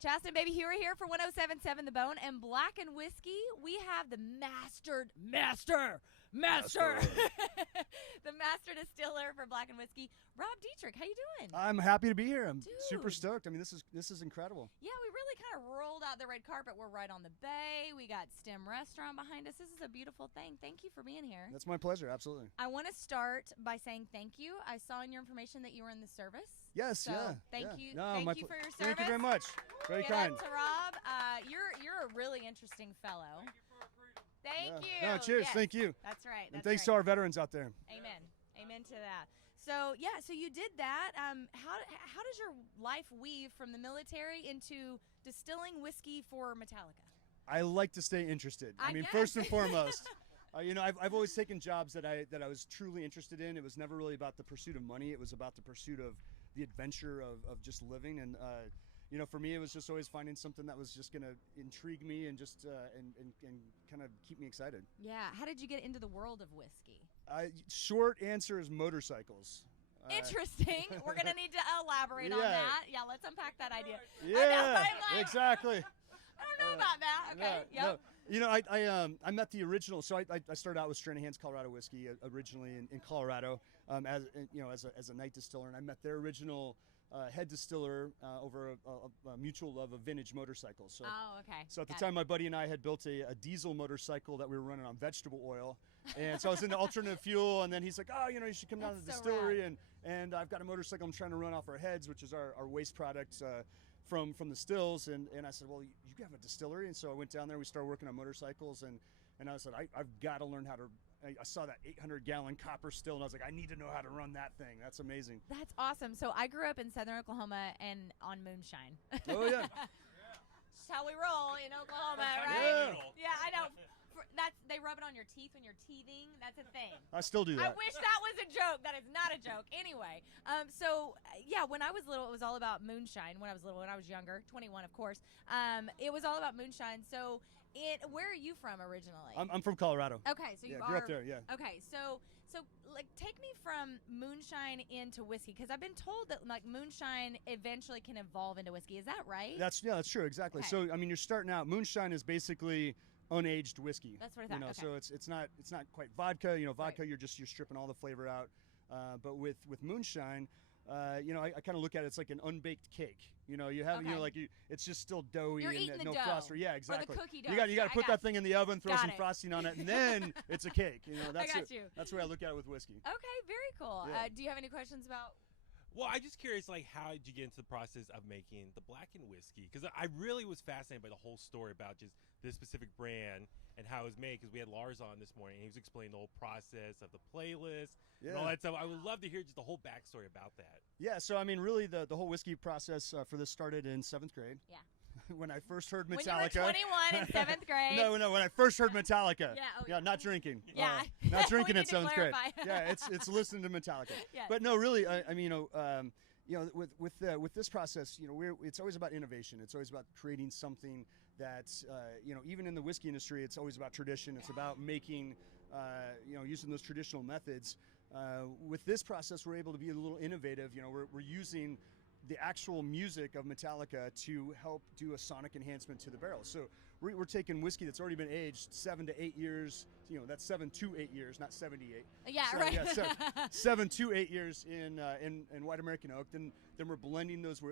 Chasta and Baby Huey here for 107.7 The Bone and Blackened Whiskey. We have the master, the master distiller for Blackened Whiskey, Rob Dietrich. How you doing? I'm happy to be here. I'm Dude. super stoked. I mean, this is incredible. Yeah, we really kind of rolled out the red carpet. We're right on the bay. We got STEM Restaurant behind us. This is a beautiful thing. Thank you for being here. That's my pleasure. Absolutely. I want to start by saying thank you. I saw in your information that you were in the service. Yes. So yeah. Thank you. No, thank you for your service. Thank you very much. Very Give kind. that to Rob. You're a really interesting fellow. Thank you. No, cheers. Yes. Thank you. That's right. And thanks to our veterans out there. Amen. Amen to that. So so you did that. How does your life weave from the military into distilling whiskey for Metallica? I like to stay interested. I mean, guess. first and foremost, I've always taken jobs that I was truly interested in. It was never really about the pursuit of money. It was about the pursuit of the adventure of just living. And for me, it was just always finding something that was just going to intrigue me and just and kind of keep me excited. Yeah. How did you get into the world of whiskey? Short answer is motorcycles. Interesting. We're going to need to elaborate on that. Yeah, let's unpack that idea. Yeah, exactly. I don't know about that. Okay. No. I met the original. So I started out with Stranahan's Colorado whiskey originally in Colorado as a night distiller, and I met their original head distiller over a mutual love of vintage motorcycles. So, okay. So at the time, my buddy and I had built a diesel motorcycle that we were running on vegetable oil, and so I was into alternative fuel. And then he's like, you should come down to the distillery, and I've got a motorcycle I'm trying to run off our heads, which is our waste product from the stills. And I said, well, you have a distillery, and so I went down there. We started working on motorcycles, and I said, I've got to learn how to. I saw that 800-gallon copper still, and I was like, I need to know how to run that thing. That's amazing. That's awesome. So I grew up in southern Oklahoma and on moonshine. Oh, yeah. That's how we roll in Oklahoma, right? Yeah, I know. They rub it on your teeth when you're teething. That's a thing. I still do that. I wish that was a joke. That is not a joke. Anyway, when I was little, it was all about moonshine. When I was younger, 21, of course, it was all about moonshine. So, where are you from originally? I'm from Colorado. Okay, so you grew up there. Yeah. Okay, so take me from moonshine into whiskey, because I've been told that like moonshine eventually can evolve into whiskey. Is that right? That's true. Exactly. Okay. So I mean, you're starting out. Moonshine is basically unaged whiskey. That's what I thought. Okay. So it's not quite vodka. Vodka, right. you're stripping all the flavor out. But with moonshine, I kind of look at it, it's like an unbaked cake. You have it's just still doughy and no frost. Yeah, exactly. Or the cookie dough. You got to put that thing in the oven, throw some frosting on it, and then it's a cake. That's I got you. That's the way I look at it with whiskey. Okay, very cool. Yeah. Do you have any questions about? Well, I'm just curious, how did you get into the process of making the Blackened whiskey? Because I really was fascinated by the whole story about just this specific brand and how it was made. Because we had Lars on this morning, and he was explaining the whole process of the playlist and all that stuff. I would love to hear just the whole backstory about that. Yeah, so I mean, really, the whole whiskey process for this started in 7th grade. Yeah. When I first heard Metallica. When you were 21 in 7th grade. No, when I first heard Metallica. Yeah, not drinking. Yeah. Not drinking in 7th grade. Yeah, it's listening to Metallica. Yes. But no, really, with this process, it's always about innovation. It's always about creating something that, even in the whiskey industry, it's always about tradition. It's about making, using those traditional methods. With this process, we're able to be a little innovative. We're using the actual music of Metallica to help do a sonic enhancement to the barrel. So we're taking whiskey that's already been aged 7 to 8 years. That's 7 to 8 years, not 78. Yeah, so, right. Yeah, 7 to 8 years in white American oak. Then we're blending those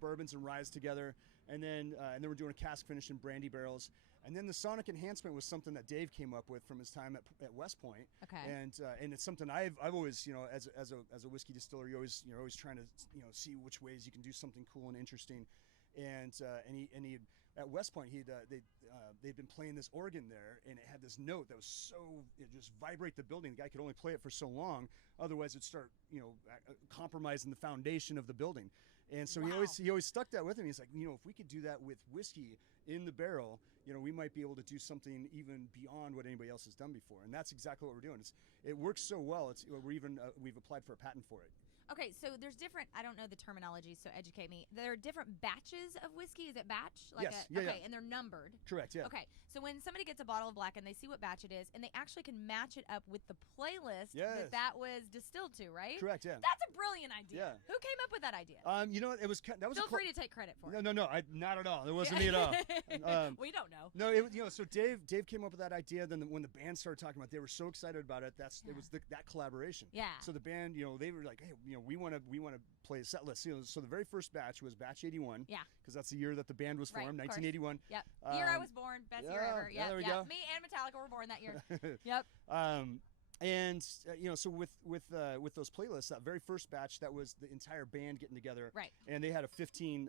bourbons and ryes together, and then we're doing a cask finish in brandy barrels. And then the sonic enhancement was something that Dave came up with from his time at West Point. Okay. And it's something I've always, as a whiskey distiller, you're always trying to see which ways you can do something cool and interesting. And he at West Point they'd been playing this organ there, and it had this note that was it just vibrate the building. The guy could only play it for so long, otherwise it'd start compromising the foundation of the building. And so Wow. he always stuck that with him. He's like, if we could do that with whiskey in the barrel, we might be able to do something even beyond what anybody else has done before. And that's exactly what we're doing. It works so well. We've applied for a patent for it. Okay, so there's different. I don't know the terminology, so educate me. There are different batches of whiskey. Is it batch? Yes. Okay, and they're numbered. Correct. Yeah. Okay, so when somebody gets a bottle of Blackened, they see what batch it is, and they actually can match it up with the playlist that was distilled to, right? Correct. Yeah. That's a brilliant idea. Yeah. Who came up with that idea? You know what? It was that was Feel free to take credit for it. No, not at all. It wasn't me at all. We don't know. No, it was so Dave came up with that idea. Then when the band started talking about it, they were so excited about it. It was that collaboration. Yeah. So the band, they were like, hey, we want to play a set list. So the very first batch was batch 81. Yeah. Because that's the year that the band was formed, 1981. Yep. Year I was born, best year ever. Yeah, there we go. Me and Metallica were born that year. Yep. And so with those playlists, that very first batch, that was the entire band getting together. Right. And they had a 15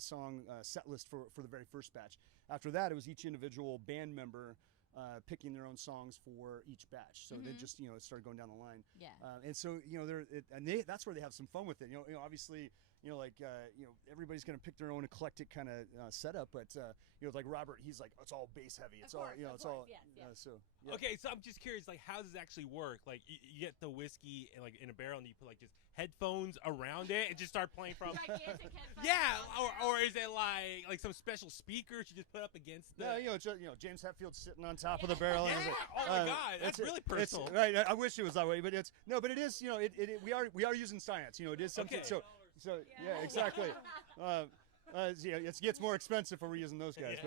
song set list for the very first batch. After that, it was each individual band member picking their own songs for each batch. So they just it started going down the line. Yeah. And so that's where they have some fun with it. Obviously. Everybody's gonna pick their own eclectic kind of setup, but like Robert, he's like, it's all bass heavy. It's all, it's all. Yes. Okay, so I'm just curious, like, how does it actually work? Like, you get the whiskey in a barrel, and you put like just headphones around it, and just start playing from. Gigantic headphones. Yeah, or is it like some special speakers you just put up against the? No, James Hetfield sitting on top of the barrel. Yeah. Oh my God, that's really personal. Right. I wish it was that way, but it is. We are using science. It is something. Okay. So yeah, exactly. It gets more expensive when we're using those guys,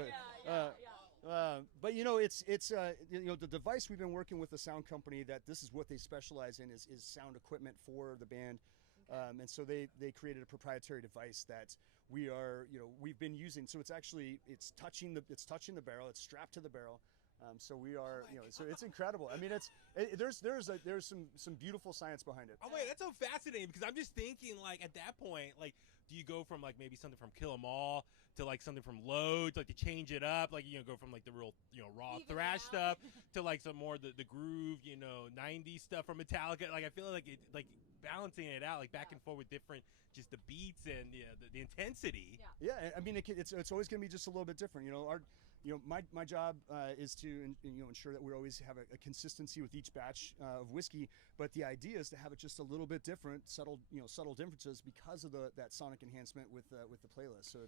but it's the device we've been working with the sound company that this is what they specialize in is sound equipment for the band, and so they created a proprietary device that we've been using. So it's touching the barrel. It's strapped to the barrel. So we are, so it's incredible. I mean, there's some beautiful science behind it. Oh wait, that's so fascinating because I'm just thinking like at that point, like, do you go from like maybe something from Kill 'Em All to like something from Load, like to change it up, like go from like the real raw Even thrash out. stuff to like some more the groove 90s stuff from Metallica. Like I feel like it like balancing it out like back and forth with different just the beats and the intensity. Yeah, I mean it's always going to be just a little bit different. My job is to ensure that we always have a consistency with each batch of whiskey, but the idea is to have it just a little bit different, subtle differences because of that sonic enhancement with the playlist. So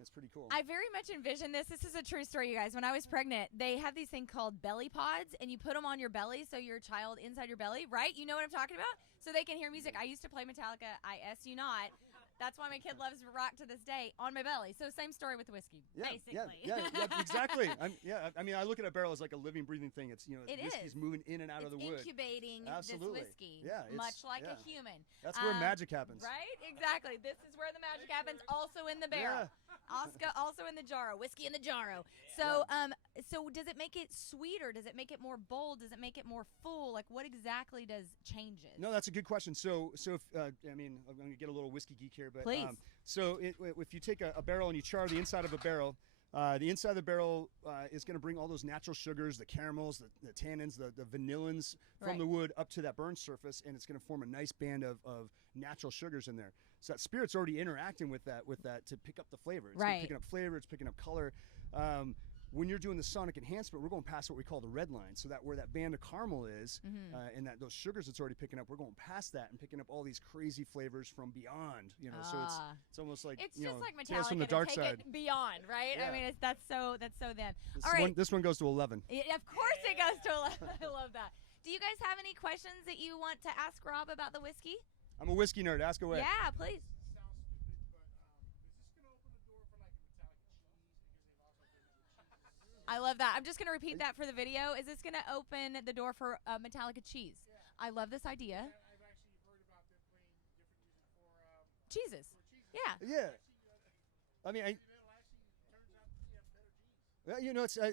it's pretty cool. I very much envision this. This is a true story, you guys. When I was pregnant, they have these things called belly pods, and you put them on your belly so your child inside your belly, right? You know what I'm talking about? So they can hear music. I used to play Metallica, you not. That's why my kid loves rock to this day on my belly. So same story with whiskey, basically. Yeah, exactly. I mean, I look at a barrel as like a living, breathing thing. It's whiskey's is. moving in and out of the wood. Incubating Absolutely. this whiskey, Yeah, much like a human. That's where magic happens. Right? Exactly. This is where the magic happens. Also in the barrel. Also in the jarro. Whiskey in the jarro. So, so does it make it sweeter? Does it make it more bold? Does it make it more full? Like, what exactly does changes? No, that's a good question. So if, I'm going to get a little whiskey geek here, but please. If you take a barrel and you char the inside of a barrel, the inside of the barrel is going to bring all those natural sugars, the caramels, the tannins, the vanillins from the wood up to that burn surface, and it's going to form a nice band of natural sugars in there. So that spirit's already interacting with that to pick up the flavor. It's picking up flavor, it's picking up color. When you're doing the sonic enhancement, we're going past what we call the red line. So that where that band of caramel is, and those sugars it's already picking up, we're going past that and picking up all these crazy flavors from beyond. So it's almost like it's just like Tales Metallica from the dark to take side. it beyond, right? Yeah. I mean, that's so them. This one goes to 11. Yeah, of course it goes to 11. I love that. Do you guys have any questions that you want to ask Rob about the whiskey? I'm a whiskey nerd. Ask away. Yeah, please. I love that. I'm just going to repeat that for the video. Is this going to open the door for Metallica cheese? Yeah. I love this idea. I've actually heard about them playing different music for cheeses. Yeah. Yeah.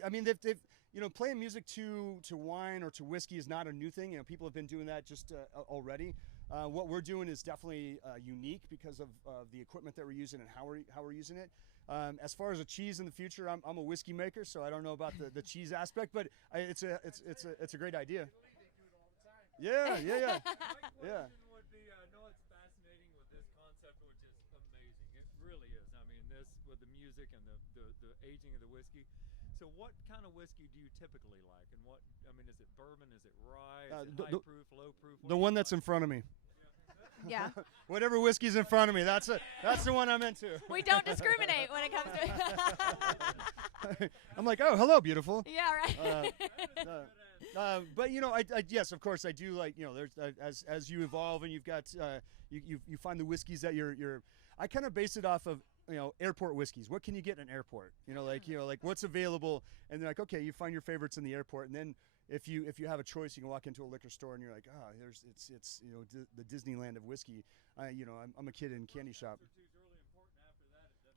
I mean, they've playing music to wine or to whiskey is not a new thing. People have been doing that just already. What we're doing is definitely unique because of the equipment that we're using and how we're using it. As far as a cheese in the future, I'm a whiskey maker, so I don't know about the cheese aspect, but it's a great idea. Yeah. My question would be, I know it's fascinating with this concept, which is amazing. It really is. I mean, this with the music and the aging of the whiskey. So what kind of whiskey do you typically like? And is it bourbon? Is it rye? Is it high proof, low proof? The one that's in front of me. Yeah. Whatever whiskey's in front of me, that's the one I'm into. We don't discriminate when it comes to. I'm like, oh, hello, beautiful. Yeah, right. But yes, of course, I do like there's as you evolve and you've got you find the whiskeys that you're. I kind of base it off of airport whiskeys. What can you get in an airport? Like what's available, and they're like, okay, you find your favorites in the airport, and then if you have a choice, you can walk into a liquor store and you're like, it's the Disneyland of whiskey. I'm a kid in candy shop.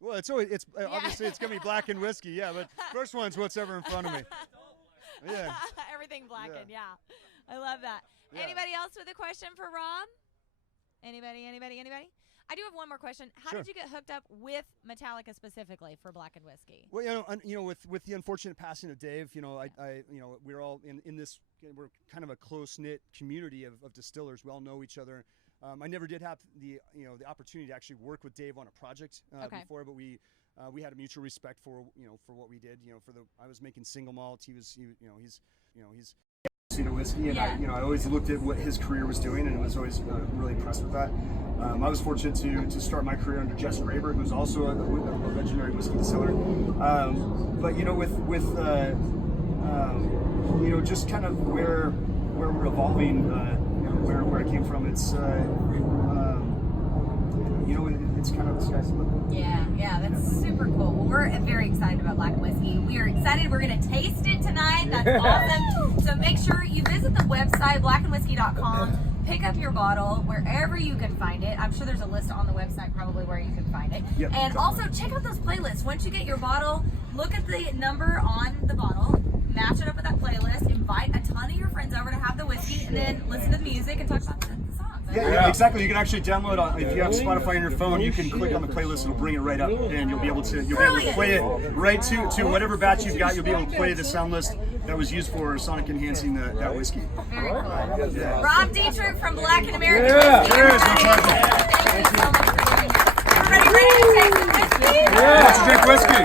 Well, obviously it's gonna be Blackened whiskey, yeah. But first one's whatever in front of me. Yeah. Everything Blackened, yeah. I love that. Yeah. Anybody else with a question for Rob? Anybody? I do have one more question. How Sure. did you get hooked up with Metallica specifically for Blackened whiskey? Well, with the unfortunate passing of Dave, we're all in this. We're kind of a close knit community of distillers. We all know each other. I never did have the opportunity to actually work with Dave on a project before, but we had a mutual respect for what we did. I was making single malt. He's whiskey, and I always looked at what his career was doing, and was always really impressed with that. I was fortunate to start my career under Jess Graber, who's also a legendary whiskey distiller. But just kind of where we're evolving, where I came from, it's it's kind of the sky's the limit. Yeah, that's super cool. Well, we're very excited about Blackened whiskey. We are excited. We're going to taste it tonight. That's awesome. So make sure you visit the website, blackenedwhiskey.com. Pick up your bottle wherever you can find it. I'm sure there's a list on the website probably where you can find it. Yep, and also check out those playlists. Once you get your bottle, look at the number on the bottle, match it up with that playlist, invite a ton of your friends over to have the whiskey, and then listen to the music and talk about the songs. Yeah, exactly. You can actually download if you have Spotify on your phone, you can click on the playlist, it'll bring it right up, and you'll be able to play it right to whatever batch you've got. You'll be able to play the sound list that was used for sonic enhancing that whiskey. Very cool. Yeah. Rob Dietrich from Blackened American Whiskey. Cheers. Thank you so much for doing this. Everybody ready to taste the whiskey? Let's drink whiskey.